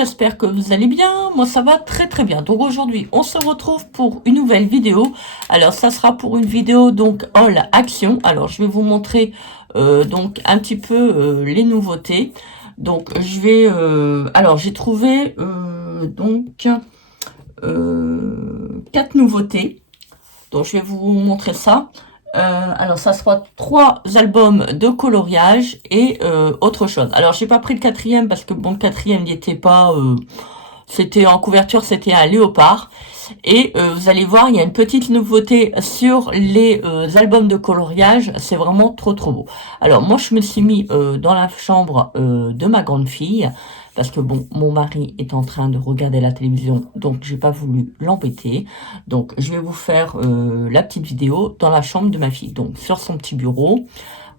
j'espère que vous allez bien. Moi, ça va très très bien. Donc aujourd'hui, on se retrouve pour une nouvelle vidéo. Alors, ça sera pour une vidéo donc haul action. Alors, je vais vous montrer donc un petit peu les nouveautés. Donc, je vais... alors, j'ai trouvé donc 4 nouveautés. Donc, je vais vous montrer ça. Alors, ça sera 3 albums de coloriage et autre chose. Alors, j'ai pas pris le quatrième parce que bon, le quatrième n'était pas... c'était en couverture, c'était un léopard. Et vous allez voir, il y a une petite nouveauté sur les albums de coloriage. C'est vraiment trop trop beau. Alors, moi, je me suis mis dans la chambre de ma grande fille. Parce que bon, mon mari est en train de regarder la télévision, donc j'ai pas voulu l'embêter. Donc je vais vous faire la petite vidéo dans la chambre de ma fille, donc sur son petit bureau.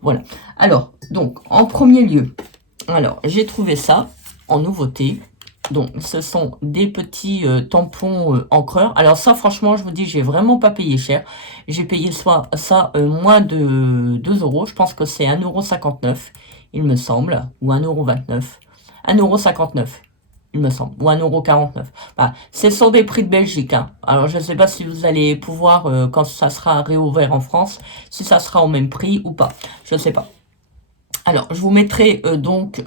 Voilà. Alors, donc en premier lieu, alors j'ai trouvé ça en nouveauté. Donc ce sont des petits tampons encreurs. Alors ça, franchement, je vous dis, j'ai vraiment pas payé cher. J'ai payé soit ça moins de 2 euros. Je pense que c'est 1,59 €, il me semble, ou 1,29 €. 1,59 €, il me semble, ou 1,49 €. Enfin, ce sont des prix de Belgique. Hein. Alors, je ne sais pas si vous allez pouvoir, quand ça sera réouvert en France, si ça sera au même prix ou pas. Je ne sais pas. Alors, je vous mettrai donc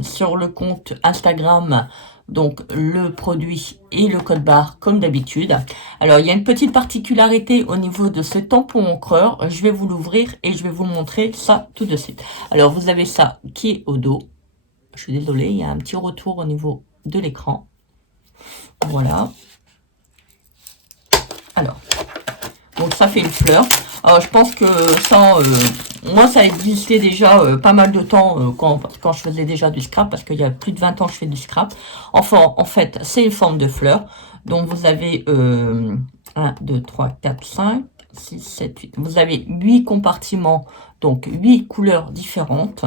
sur le compte Instagram donc le produit et le code barre comme d'habitude. Alors, il y a une petite particularité au niveau de ce tampon encreur. Je vais vous l'ouvrir et je vais vous montrer ça tout de suite. Alors, vous avez ça qui est au dos. Je suis désolée, il y a un petit retour au niveau de l'écran. Voilà. Alors, donc ça fait une fleur. Alors, je pense que ça, moi, ça existait déjà pas mal de temps quand je faisais déjà du scrap, parce qu'il y a plus de 20 ans que je fais du scrap. Enfin, en fait, c'est une forme de fleur. Donc, vous avez 1, 2, 3, 4, 5, 6, 7, 8. Vous avez 8 compartiments, donc 8 couleurs différentes.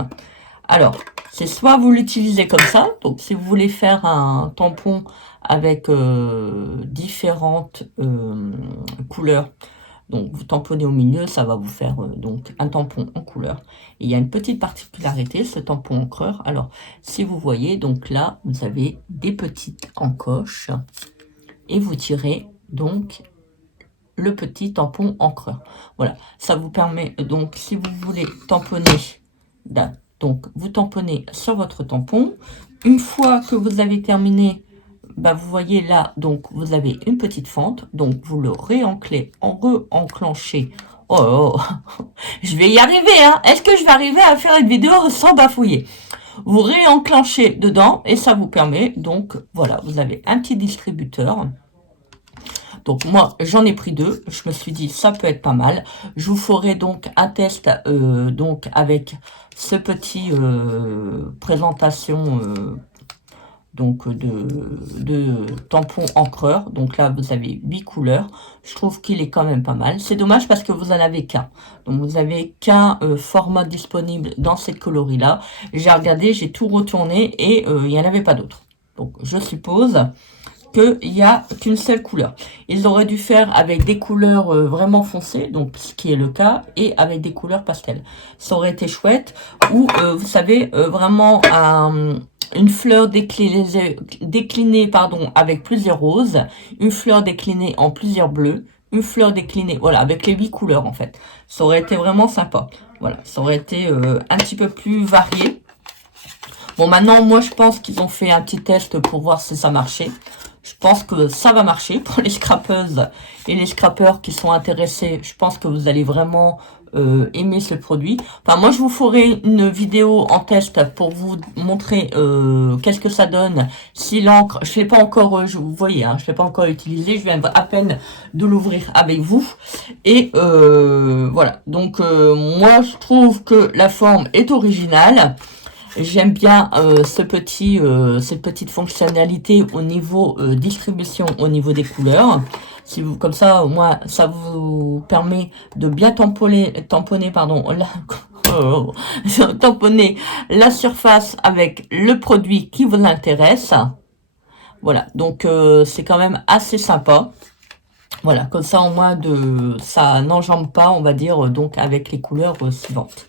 Alors, c'est soit vous l'utilisez comme ça, donc si vous voulez faire un tampon avec différentes couleurs, donc vous tamponnez au milieu, ça va vous faire donc un tampon en couleur. Et il y a une petite particularité, ce tampon encreur. Alors, si vous voyez, donc là, vous avez des petites encoches et vous tirez donc le petit tampon encreur. Voilà, ça vous permet donc, si vous voulez tamponner, donc vous tamponnez sur votre tampon. Une fois que vous avez terminé, bah, vous voyez là, donc vous avez une petite fente, donc vous le réanclez, re-enclenchez. Oh, je vais y arriver, hein. Est-ce que je vais arriver à faire une vidéo sans bafouiller? Vous réenclenchez dedans et ça vous permet, donc voilà, vous avez un petit distributeur. Donc moi, j'en ai pris 2. Je me suis dit, ça peut être pas mal. Je vous ferai donc un test donc avec ce petit présentation donc de tampon encreur. Donc là, vous avez 8 couleurs. Je trouve qu'il est quand même pas mal. C'est dommage parce que vous en avez qu'un. Donc vous avez qu'un format disponible dans cette coloris-là. J'ai regardé, j'ai tout retourné et il n'y en avait pas d'autres. Donc je suppose qu'il n'y a qu'une seule couleur. Ils auraient dû faire avec des couleurs vraiment foncées, donc ce qui est le cas, et avec des couleurs pastel. Ça aurait été chouette. Ou, vous savez, vraiment une fleur déclinée pardon, avec plusieurs roses, une fleur déclinée en plusieurs bleus, une fleur déclinée, voilà, avec les 8 couleurs en fait. Ça aurait été vraiment sympa. Voilà, ça aurait été un petit peu plus varié. Bon, maintenant, moi, je pense qu'ils ont fait un petit test pour voir si ça marchait. Je pense que ça va marcher pour les scrapeuses et les scrapeurs qui sont intéressés. Je pense que vous allez vraiment aimer ce produit. Enfin, moi, je vous ferai une vidéo en test pour vous montrer qu'est-ce que ça donne. Si l'encre, je ne l'ai pas encore, vous voyez, hein, je ne l'ai pas encore utilisé. Je viens à peine de l'ouvrir avec vous. Et voilà. Donc, moi, je trouve que la forme est originale. J'aime bien cette petite fonctionnalité au niveau distribution, au niveau des couleurs. Si vous, comme ça, au moins, ça vous permet de bien tamponner pardon, tamponner la surface avec le produit qui vous intéresse. Voilà, donc c'est quand même assez sympa. Voilà, comme ça, au moins, ça n'enjambe pas, on va dire, donc avec les couleurs suivantes.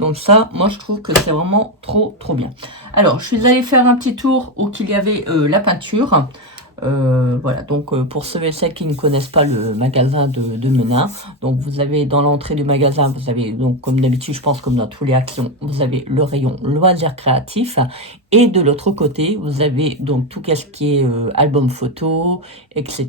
Donc ça, moi, je trouve que c'est vraiment trop, trop bien. Alors, je suis allée faire un petit tour où il y avait la peinture. Voilà, donc pour ceux et celles qui ne connaissent pas le magasin de Menin, donc vous avez dans l'entrée du magasin, vous avez donc comme d'habitude, je pense comme dans tous les actions, vous avez le rayon loisirs créatifs et de l'autre côté, vous avez donc tout ce qui est album photo, etc.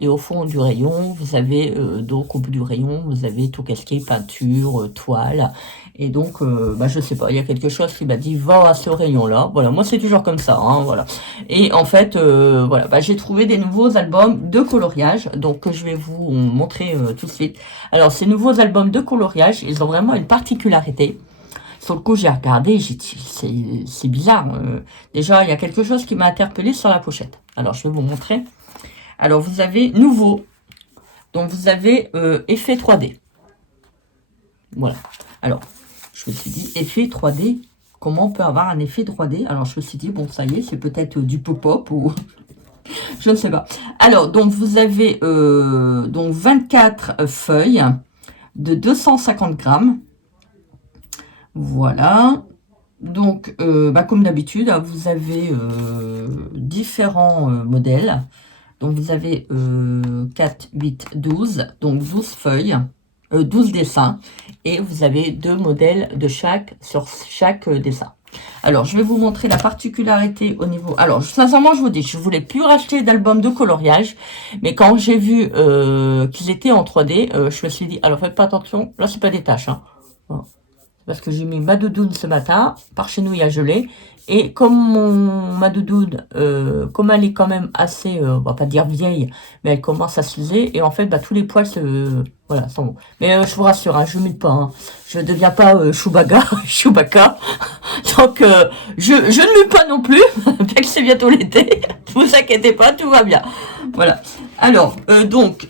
Et au fond du rayon, vous avez donc au bout du rayon, vous avez tout ce qui est peinture, toile. Et donc, je sais pas, il y a quelque chose qui m'a dit va à ce rayon-là. Voilà, moi c'est toujours comme ça, hein, voilà. Et en fait, voilà, j'ai trouvé des nouveaux albums de coloriage, donc que je vais vous montrer tout de suite. Alors, ces nouveaux albums de coloriage, ils ont vraiment une particularité. Sur le coup, j'ai regardé, j'ai dit, c'est bizarre. Déjà, il y a quelque chose qui m'a interpellé sur la pochette. Alors, je vais vous montrer. Alors, vous avez nouveau. Donc, vous avez effet 3D. Voilà. Alors, je me suis dit, effet 3D, comment on peut avoir un effet 3D? Alors, je me suis dit, bon, ça y est, c'est peut-être du pop-up ou... je ne sais pas. Alors, donc, vous avez donc 24 feuilles de 250 grammes. Voilà. Donc, comme d'habitude, vous avez différents modèles. Donc, vous avez 4, 8, 12. Donc, 12 feuilles, 12 dessins. Et vous avez 2 modèles de sur chaque dessin. Alors, je vais vous montrer la particularité au niveau... Alors, sincèrement, je vous dis, je voulais plus racheter d'albums de coloriage. Mais quand j'ai vu qu'ils étaient en 3D, je me suis dit, alors faites pas attention, là, c'est pas des taches. Hein. Voilà. Parce que j'ai mis ma doudoune ce matin, par chez nous il y a gelé, et comme ma doudoune, comme elle est quand même assez, on va pas dire vieille, mais elle commence à s'user, et en fait, tous les poils voilà, sont bons. Mais je vous rassure, hein, je ne mute pas, hein, je ne deviens pas Chewbacca, Chewbacca, donc je ne mute pas non plus, bien que c'est bientôt l'été, ne vous inquiétez pas, tout va bien. Voilà. Alors,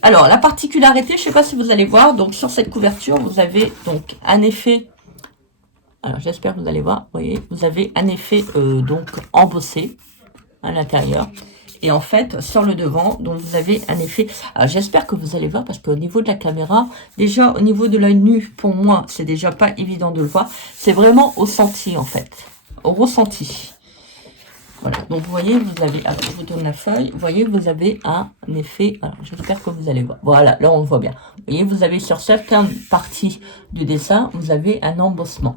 alors la particularité, je ne sais pas si vous allez voir, donc sur cette couverture, vous avez donc un effet. Alors, j'espère que vous allez voir. Vous voyez, vous avez un effet donc embossé à l'intérieur. Et en fait, sur le devant, donc vous avez un effet... Alors, j'espère que vous allez voir parce qu'au niveau de la caméra, déjà au niveau de l'œil nu, pour moi, c'est déjà pas évident de le voir. C'est vraiment au senti, en fait. Au ressenti. Voilà. Donc, vous voyez, vous avez... Alors, je vous donne la feuille. Vous voyez, vous avez un effet... Alors, j'espère que vous allez voir. Voilà, là, on le voit bien. Vous voyez, vous avez sur certaines parties du dessin, vous avez un embossement.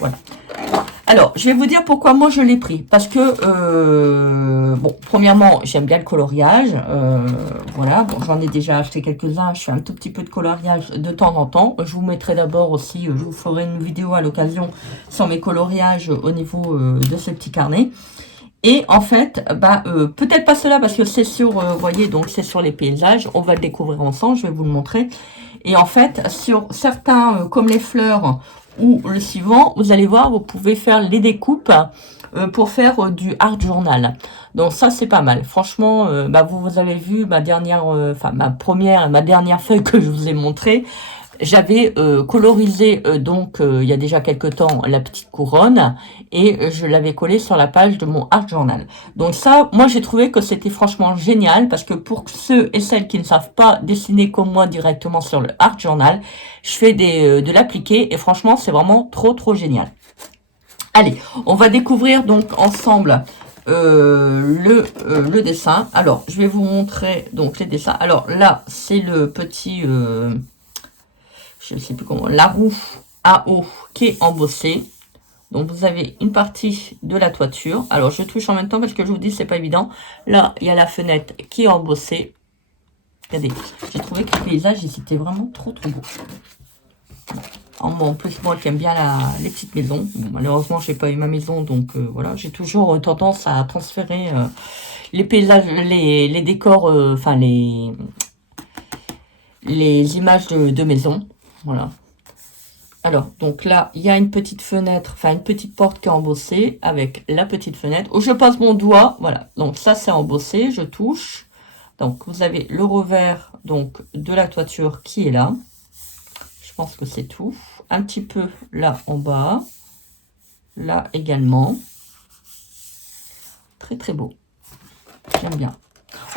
Voilà. Alors, je vais vous dire pourquoi moi je l'ai pris. Parce que, bon, premièrement, j'aime bien le coloriage. Voilà, bon, j'en ai déjà acheté quelques-uns. Je fais un tout petit peu de coloriage de temps en temps. Je vous mettrai d'abord aussi, je vous ferai une vidéo à l'occasion sur mes coloriages au niveau de ce petit carnet. Et en fait, peut-être pas cela parce que c'est sur, vous voyez, donc c'est sur les paysages. On va le découvrir ensemble, je vais vous le montrer. Et en fait, sur certains, comme les fleurs ou le suivant, vous allez voir, vous pouvez faire les découpes pour faire du art journal. Donc ça, c'est pas mal. Franchement, vous avez vu ma dernière, ma dernière feuille que je vous ai montrée. J'avais colorisé il y a déjà quelques temps la petite couronne et je l'avais collée sur la page de mon art journal. Donc ça, moi j'ai trouvé que c'était franchement génial parce que pour ceux et celles qui ne savent pas dessiner comme moi directement sur le art journal, je fais de l'appliquer et franchement c'est vraiment trop Allez, on va découvrir donc ensemble le dessin. Alors je vais vous montrer donc les dessins. Alors là c'est le petit je ne sais plus comment, la roue à eau qui est embossée. Donc vous avez une partie de la toiture. Alors je touche en même temps parce que je vous dis c'est pas évident. Là il y a la fenêtre qui est embossée. Regardez, j'ai trouvé que le paysage était vraiment trop beau. En plus moi qui aime bien les petites maisons. Bon, malheureusement j'ai pas eu ma maison donc voilà, j'ai toujours tendance à transférer les paysages, les décors, les images de maison. Voilà. Alors, donc là, il y a une petite fenêtre, enfin une petite porte qui est embossée avec la petite fenêtre où je passe mon doigt. Voilà, donc ça c'est embossé, je touche. Donc vous avez le revers donc de la toiture qui est là. Je pense que c'est tout. Un petit peu là en bas. Là également. Très beau. J'aime bien.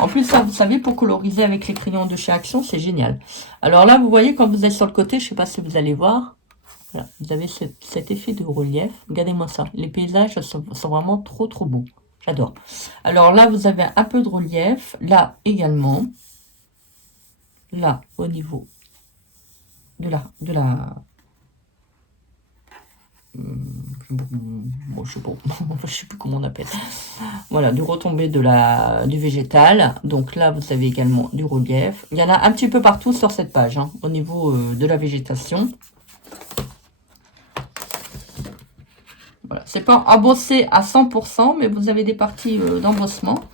En plus, ça, vous savez, pour coloriser avec les crayons de chez Action, c'est génial. Alors là, vous voyez, quand vous êtes sur le côté, je ne sais pas si vous allez voir. Voilà, vous avez cet effet de relief. Regardez-moi ça. Les paysages sont vraiment trop beaux. J'adore. Alors là, vous avez un peu de relief. Là également. Là, au niveau de la bon, je sais pas, je sais plus comment on appelle. Voilà, du retombé du végétal. Donc là, vous avez également du relief. Il y en a un petit peu partout sur cette page, hein, au niveau de la végétation. Voilà, c'est pas embossé à 100%, mais vous avez des parties d'embossement.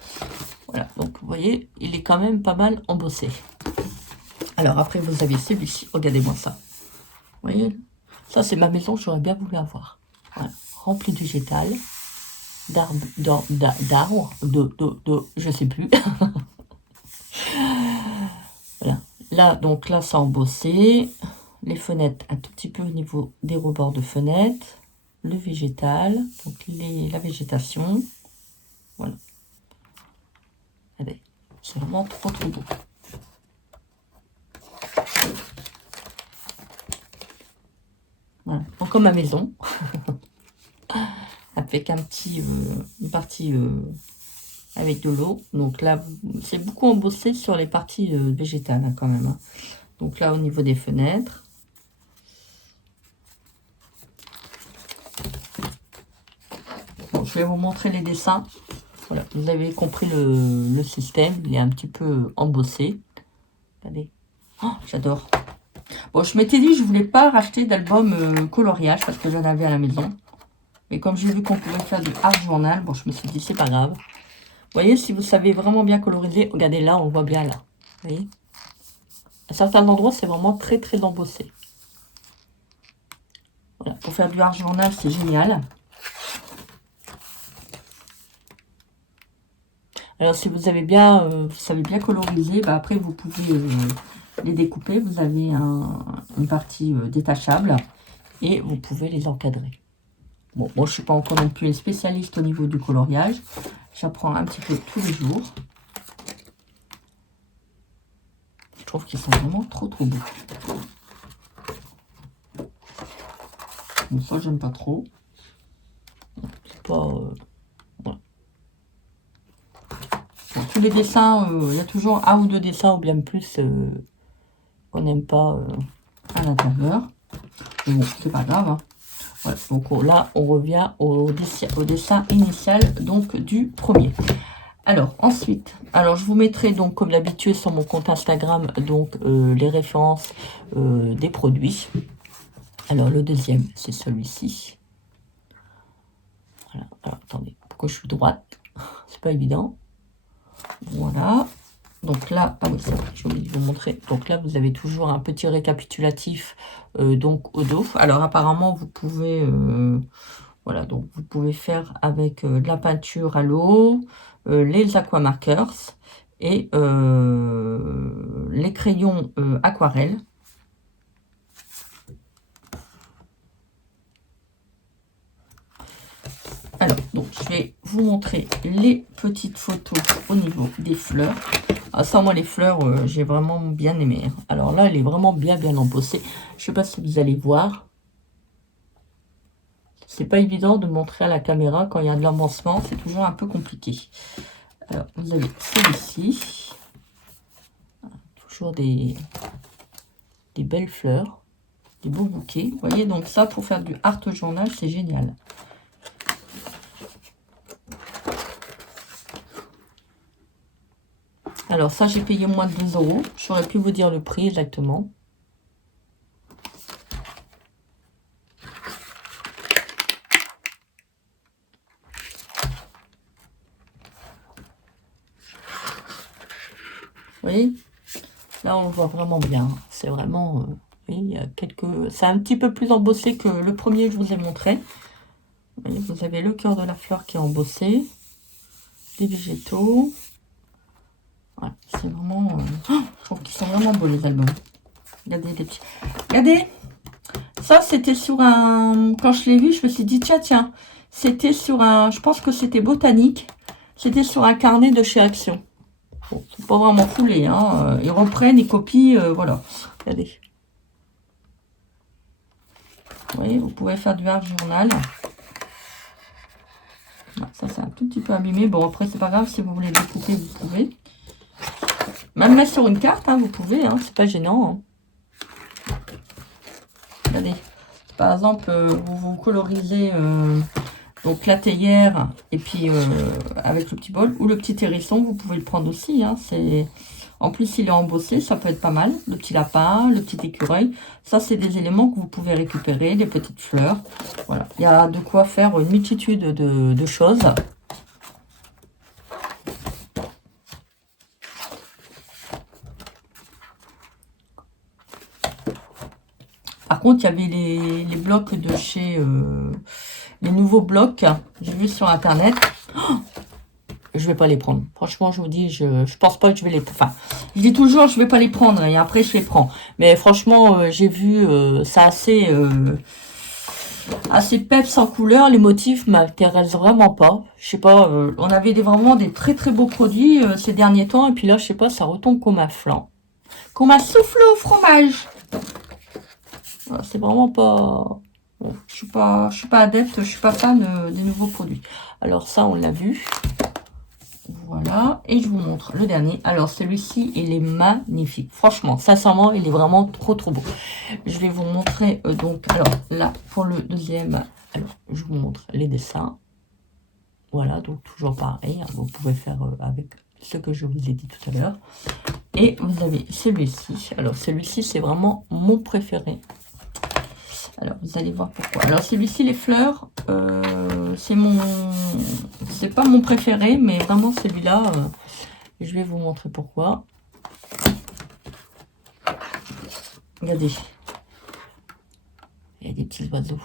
Voilà, donc vous voyez, il est quand même pas mal embossé. Alors après, vous avez celui-ci. Regardez-moi ça. Vous voyez, ça c'est ma maison, j'aurais bien voulu avoir. Voilà, rempli de végétal, d'arbres, je sais plus. Voilà. Là, donc là, c'est embossé. Les fenêtres, un tout petit peu au niveau des rebords de fenêtres. Le végétal, donc la végétation. Voilà. C'est vraiment trop beau. Voilà. Encore ma maison. Avec un petit, une partie avec de l'eau. Donc là, c'est beaucoup embossé sur les parties végétales, hein, quand même. Hein. Donc là, au niveau des fenêtres. Bon, je vais vous montrer les dessins. Voilà, vous avez compris le système. Il est un petit peu embossé. Regardez. Oh, j'adore. Bon, je m'étais dit, je voulais pas racheter d'album coloriage parce que j'en avais à la maison. Mais comme j'ai vu qu'on pouvait faire du art journal, bon, je me suis dit, c'est pas grave. Vous voyez, si vous savez vraiment bien coloriser, regardez là, on le voit bien là. Vous voyez, à certains endroits, c'est vraiment très embossé. Voilà, pour faire du art journal, c'est génial. Alors, si vous avez bien, vous savez bien coloriser, bah, après, vous pouvez les découper. Vous avez une partie détachable et vous pouvez les encadrer. Bon, moi, je ne suis pas encore non plus une spécialiste au niveau du coloriage. J'apprends un petit peu tous les jours. Je trouve qu'ils sont vraiment trop beaux. Bon, ça, j'aime pas trop. C'est pas... voilà. Bon, tous les dessins, il y a toujours un ou deux dessins ou bien plus qu'on n'aime pas à l'intérieur. Mais bon, c'est pas grave. Hein. Voilà, donc là, on revient au dessin initial donc du premier. Alors, ensuite, je vous mettrai donc comme d'habitude sur mon compte Instagram donc les références des produits. Alors, le deuxième, c'est celui-ci. Voilà, alors attendez, pourquoi je suis droite? C'est pas évident. Voilà. Donc là, ah oui, c'est vrai, j'ai oublié de vous montrer. Donc là, vous avez toujours un petit récapitulatif donc au dos. Alors apparemment, vous pouvez, voilà, donc vous pouvez faire avec de la peinture à l'eau, les aquamarkers et les crayons aquarelles. Alors, donc je vais vous montrer les petites photos au niveau des fleurs. Ah, ça, moi, les fleurs, j'ai vraiment bien aimé. Alors là, elle est vraiment bien embossée. Je ne sais pas si vous allez voir. C'est pas évident de montrer à la caméra quand il y a de l'embossement. C'est toujours un peu compliqué. Alors, vous avez celui-ci. Toujours des belles fleurs. Des beaux bouquets. Vous voyez, donc ça, pour faire du art journal, c'est génial. Alors ça, j'ai payé moins de 2 €. J'aurais pu vous dire le prix exactement. Vous voyez, là on le voit vraiment bien. C'est vraiment, oui, il y a quelques. C'est un petit peu plus embossé que le premier que je vous ai montré. Vous voyez, vous avez le cœur de la fleur qui est embossé, les végétaux. Voilà, c'est vraiment. Je trouve qu'ils sont vraiment beaux les albums. Regardez les petits. Regardez. Ça, c'était sur un... Quand je l'ai vu, je me suis dit, tiens, c'était sur un... Je pense que c'était Botanique. C'était sur un carnet de chez Action. Bon, c'est pas vraiment foulé, hein. Ils reprennent, ils copient, voilà. Regardez. Vous voyez, vous pouvez faire du art journal. Ça, c'est un tout petit peu abîmé. Bon, après, c'est pas grave. Si vous voulez découper, vous pouvez. Même mettre sur une carte, hein, vous pouvez. Hein, c'est pas gênant. Hein. Regardez. Par exemple, vous colorisez donc la théière et puis avec le petit bol. Ou le petit hérisson, vous pouvez le prendre aussi. Hein, en plus, il est embossé, ça peut être pas mal. Le petit lapin, le petit écureuil. Ça, c'est des éléments que vous pouvez récupérer. Des petites fleurs. Voilà. Il y a de quoi faire une multitude de choses. Par contre, il y avait les blocs de chez... les nouveaux blocs. J'ai vu sur Internet. Oh, je vais pas les prendre. Franchement, je vous dis, je pense pas que je vais les... Enfin, je dis toujours, je vais pas les prendre. Et après, je les prends. Mais franchement, j'ai vu ça assez peps en couleur. Les motifs m'intéressent vraiment pas. Je sais pas, on avait vraiment des très très beaux produits ces derniers temps. Et puis là, je sais pas, ça retombe comme un flan. Comme un soufflé au fromage. C'est vraiment pas... Bon, je suis pas adepte, je suis pas fan des nouveaux produits. Alors ça, on l'a vu. Voilà. Et je vous montre le dernier. Alors celui-ci, il est magnifique. Franchement, sincèrement, il est vraiment trop trop beau. Je vais vous montrer donc... Alors là, pour le deuxième, alors je vous montre les dessins. Voilà, donc toujours pareil. Hein, vous pouvez faire avec ce que je vous ai dit tout à l'heure. Et vous avez celui-ci. Alors celui-ci, c'est vraiment mon préféré. Alors, vous allez voir pourquoi. Alors, celui-ci, les fleurs, c'est pas mon préféré, mais vraiment celui-là, je vais vous montrer pourquoi. Regardez. Il y a des petits oiseaux.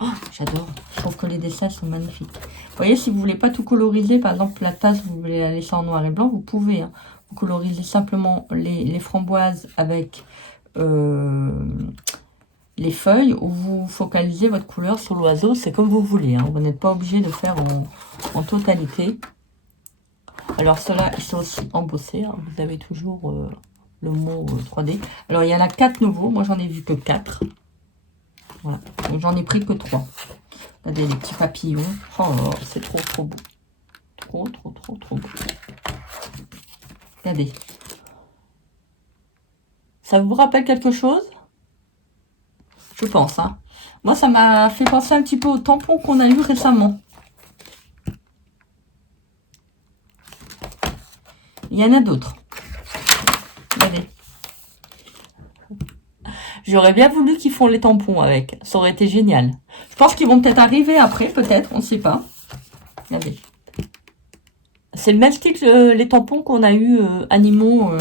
Oh, j'adore. Je trouve que les dessins sont magnifiques. Vous voyez, si vous voulez pas tout coloriser, par exemple, la tasse, vous voulez la laisser en noir et blanc, vous pouvez. Hein. Vous colorisez simplement les framboises avec... les feuilles, où vous focalisez votre couleur sur l'oiseau, c'est comme vous voulez. Hein. Vous n'êtes pas obligé de faire en totalité. Alors ceux-là, ils sont aussi embossés. Hein. Vous avez toujours le mot 3D. Alors il y en a 4 nouveaux. Moi j'en ai vu que 4. Voilà. Donc j'en ai pris que 3. Regardez les petits papillons. Oh, c'est trop trop beau. Trop trop trop trop beau. Regardez. Ça vous rappelle quelque chose ? Je pense, hein. Moi, ça m'a fait penser un petit peu au tampon qu'on a eu récemment. Il y en a d'autres. Regardez. J'aurais bien voulu qu'ils font les tampons avec. Ça aurait été génial. Je pense qu'ils vont peut-être arriver après, peut-être. On ne sait pas. Regardez. C'est le même style que les tampons qu'on a eu animaux.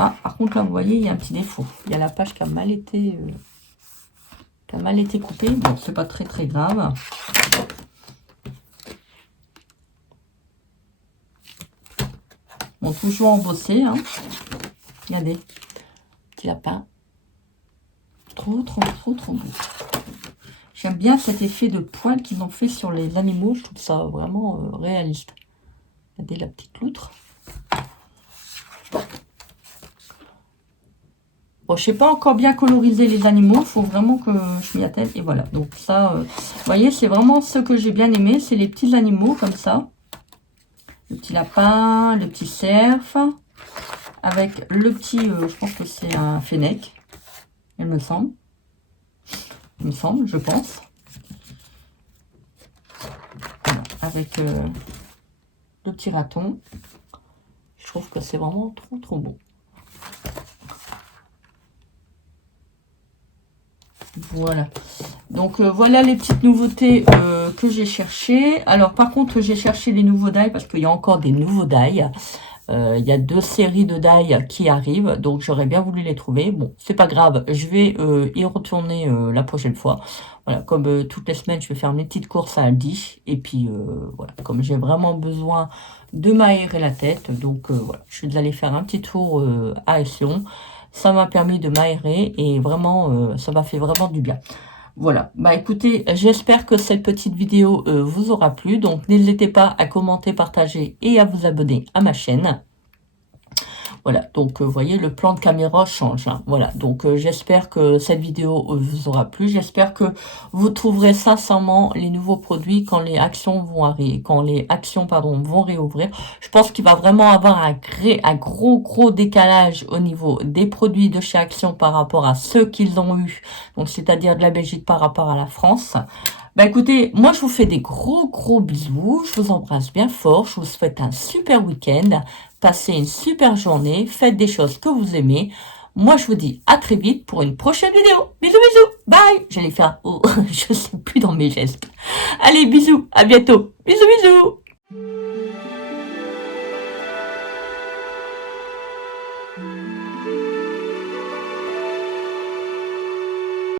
Ah, par contre, là, vous voyez, il y a un petit défaut. Il y a la page qui a mal été coupée. Bon, c'est pas très, très grave. Bon, toujours embossé, hein. Regardez. Petit lapin. Trop, trop, trop, trop beau. J'aime bien cet effet de poils qu'ils ont fait sur les animaux. Je trouve ça vraiment réaliste. Regardez la petite loutre. Bon, je sais pas encore bien coloriser les animaux. Il faut vraiment que je m'y attelle. Et voilà. Donc ça, vous voyez, c'est vraiment ce que j'ai bien aimé. C'est les petits animaux comme ça. Le petit lapin, le petit cerf. Avec le petit, je pense que c'est un fennec. Il me semble. Je pense. Voilà, avec le petit raton. Je trouve que c'est vraiment trop, trop beau. Voilà. Donc, voilà les petites nouveautés que j'ai cherchées. Alors, par contre, j'ai cherché les nouveaux die parce qu'il y a encore des nouveaux die. Il y a 2 séries de die qui arrivent, donc j'aurais bien voulu les trouver. Bon, c'est pas grave, je vais y retourner la prochaine fois. Voilà, comme toutes les semaines, je vais faire mes petites courses à Aldi. Et puis, voilà, comme j'ai vraiment besoin de m'aérer la tête, donc voilà, je vais aller faire un petit tour à Eslon. Ça m'a permis de m'aérer et vraiment, ça m'a fait vraiment du bien. Voilà, bah écoutez, j'espère que cette petite vidéo vous aura plu. Donc n'hésitez pas à commenter, partager et à vous abonner à ma chaîne. Voilà, donc vous voyez, le plan de caméra change. Hein. Voilà, donc j'espère que cette vidéo vous aura plu. J'espère que vous trouverez sincèrement les nouveaux produits quand les actions vont arriver, quand les actions vont réouvrir. Je pense qu'il va vraiment avoir un gros décalage au niveau des produits de chez Action par rapport à ceux qu'ils ont eu, donc c'est-à-dire de la Belgique par rapport à la France. Bah écoutez, moi je vous fais des gros bisous, je vous embrasse bien fort, je vous souhaite un super week-end, passez une super journée, faites des choses que vous aimez. Moi je vous dis à très vite pour une prochaine vidéo. Bisous, bye. J'allais faire, oh, je sais plus dans mes gestes. Allez, bisous, à bientôt. Bisous.